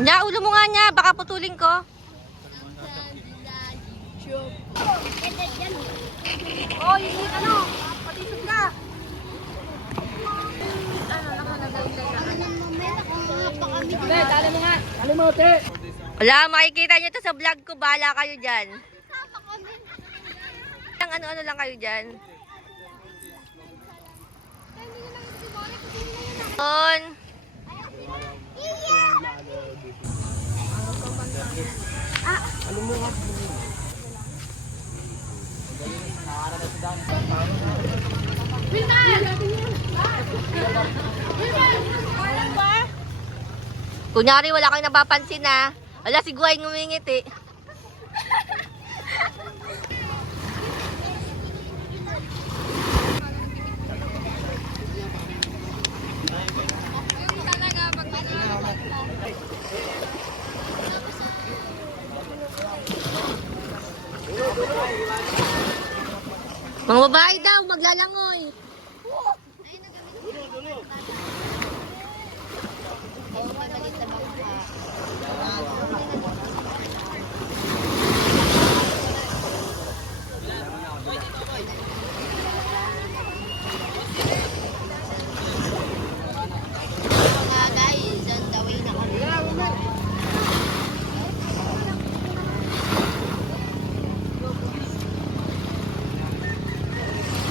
Nya, ulo mo nga niya. Baka putulin ko. Oh, yung ano. Patisog ka. Dali mo nga. Dali mo, te. Wala, makikita nyo to sa vlog ko. Bahala kayo dyan. Ano-ano lang kayo dyan. On. Kunyari wala kang napapansin na. Wala si Guay ngumingit eh. Mga babae daw, maglalangoy.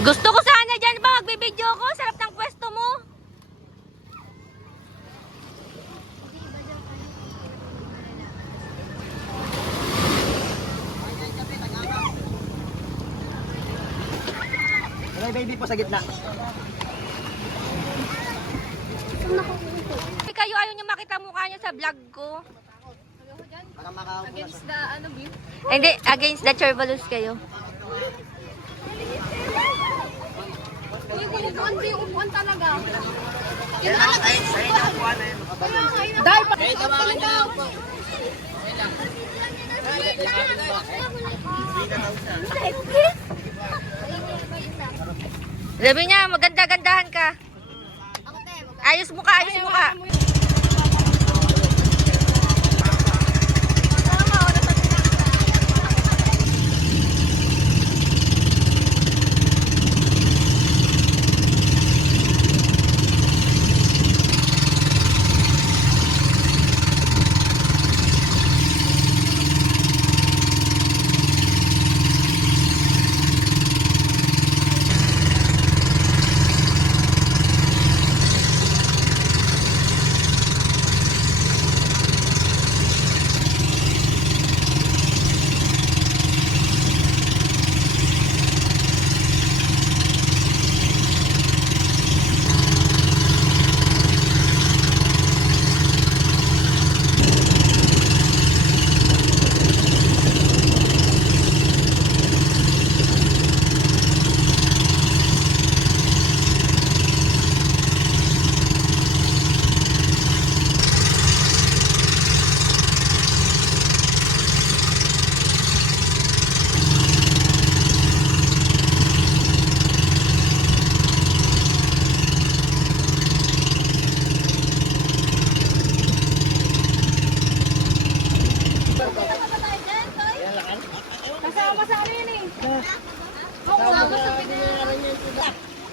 Gusto ko sana dyan ba magbibideo ko? Sarap ng pwesto mo. May baby po sa gitna. Kayo ayaw niyo makita mukha niyo sa vlog ko. Against the ano view? Hindi, against the Chorbalos kayo. Uy, kung upuan ba yung upuan talaga? Dahil pa! Kaya tawakan niyo lang po. Sabi niya, maganda-gandahan ka. Ayos mo ka, ayos mo ka.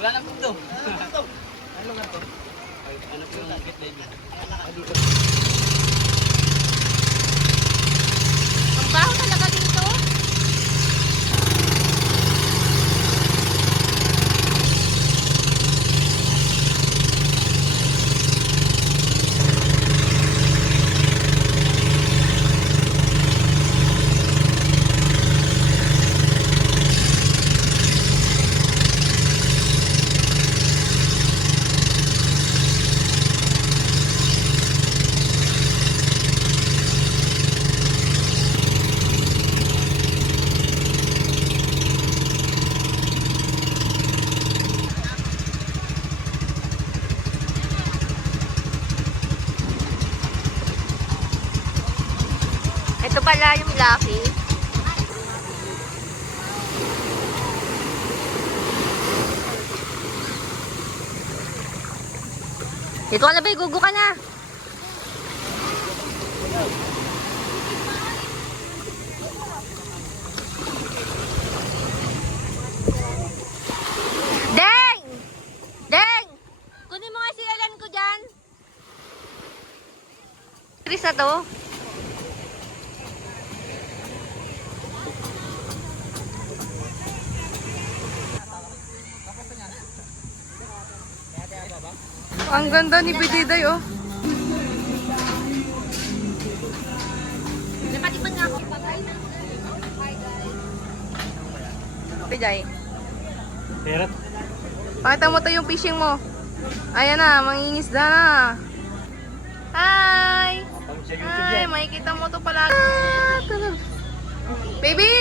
Wala lang pundo. Ano nga to? Ano po yung langkit na yun? Ang baho talaga dito. Ito pala yung Lucky. Ikaw na ba? Gugu ka na. siyalan ko dyan. Chris na to. Ang ganda ni Bididay, oh. Napatipan nga ako. Biday. Perot. Pakita mo to yung fishing mo. Ayan na, mangingisda na. Hi! Pang sa YouTube Hi, yan. makikita mo to palagi. Baby!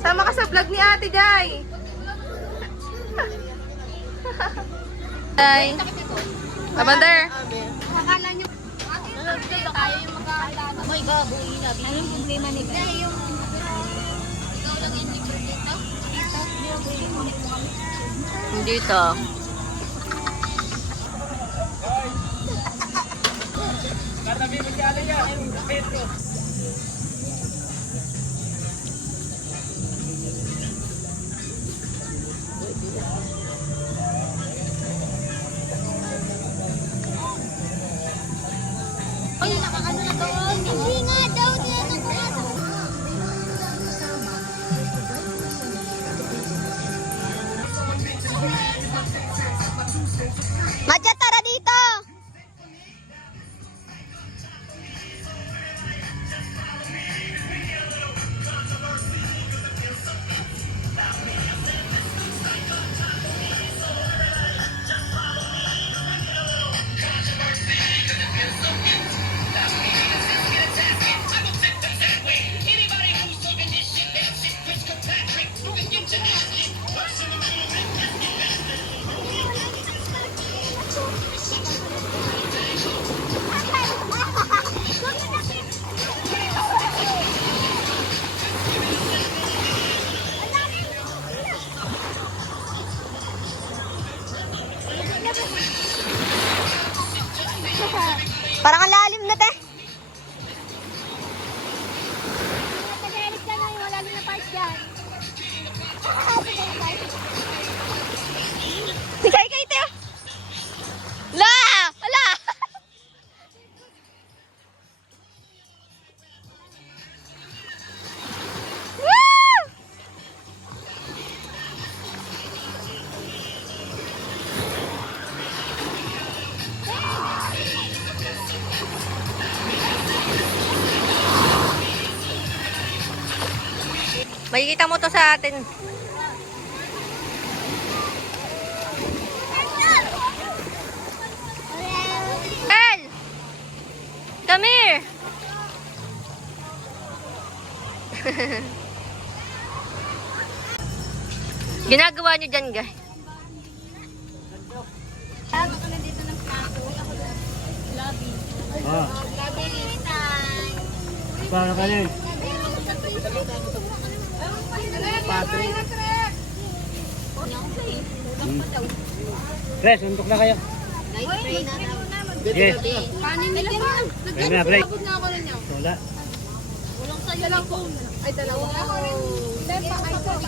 Sama ka sa vlog ni Ate Jai. Hi! Abander! Akala nyo, tayo yung mag-aalala. Oh my God, buhay na. Anong problema ni Gray? Ikaw lang yung libre dito? Dito. Katabi mo siya yan. Ayun, Pedro. Ay, nakakano na doon. Hindi nga daw. Madya, tara dito! Parang ang lalim na, te. Tagalit ka na yung wala na part dyan. Kay, te. La! Wala! Woo! Makikita mo to sa atin. El! Come here! Ginagawa niyo dyan, guys. Ah. Para ka rin. Patrick. Tres, untok na kayo. Yes. Kanin nila pa. Kaya na, break. Nagkakabot na ako na niyo. Wala. Dalang phone. Ay, dalawa. Ako rin. Lepa, ay, sorry.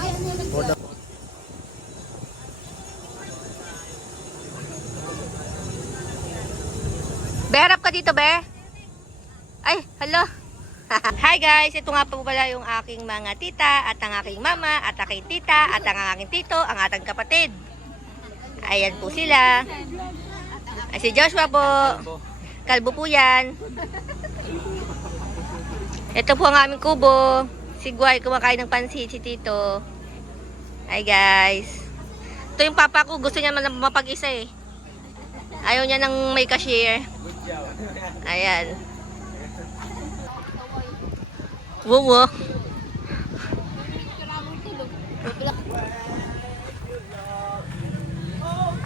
Be, harap ka dito, be. Ay, hello. Hi guys, ito nga po pala yung aking mga tita at ang aking mama at aking tita at ang aking tito, ang ating kapatid. Ayan po sila. Ay, si Joshua po. Kalbo po yan. Ito po ang aming kubo. Si Guay kumakain ng pansit, si Tito. Hi guys. Ito yung papa ko, gusto niya mapag-isa eh. Ayaw niya ng may cashier. Ayan. Wow.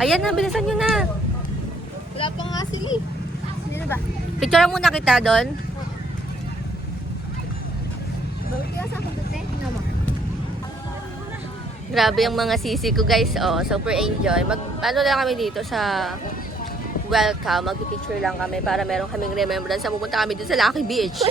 Ayan na, bilisan nyo na. Wala pa nga sila. Sino ba? Picture muna kita doon. Bakit kaya sa akin dito? Grabe ang mga sisi ko guys. Oh, super enjoy. Ano lang kami dito sa welcome. Mag-picture lang kami para meron kaming remembrance. Pupunta kami dito sa Lucky Beach.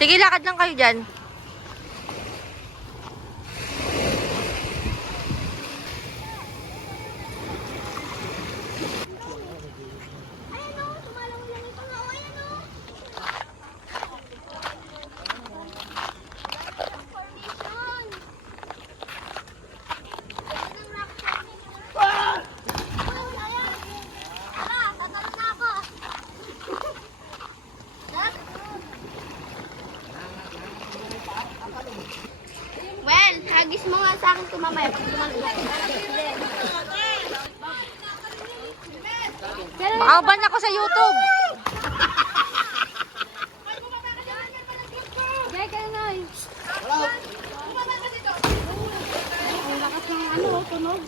Sige, lakad lang kayo dyan. Well, hagis mo nga sa akin ito mamaya pag tumalala. Makaban ako sa YouTube. Jay, kayo na eh. Ang lakas ng tunog.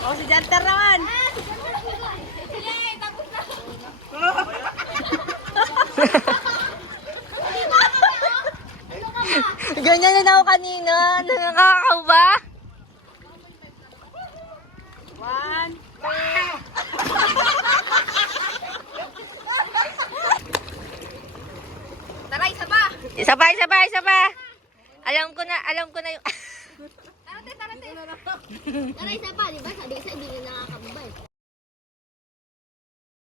Oh, si Jantar naman. Ganyan na ako kanina. Nakakakaw ba? Tara, isa pa. Isa pa. Alam ko na yung... Tara, isa pa. Di ba? Sabi isa, hindi na nakakabalik.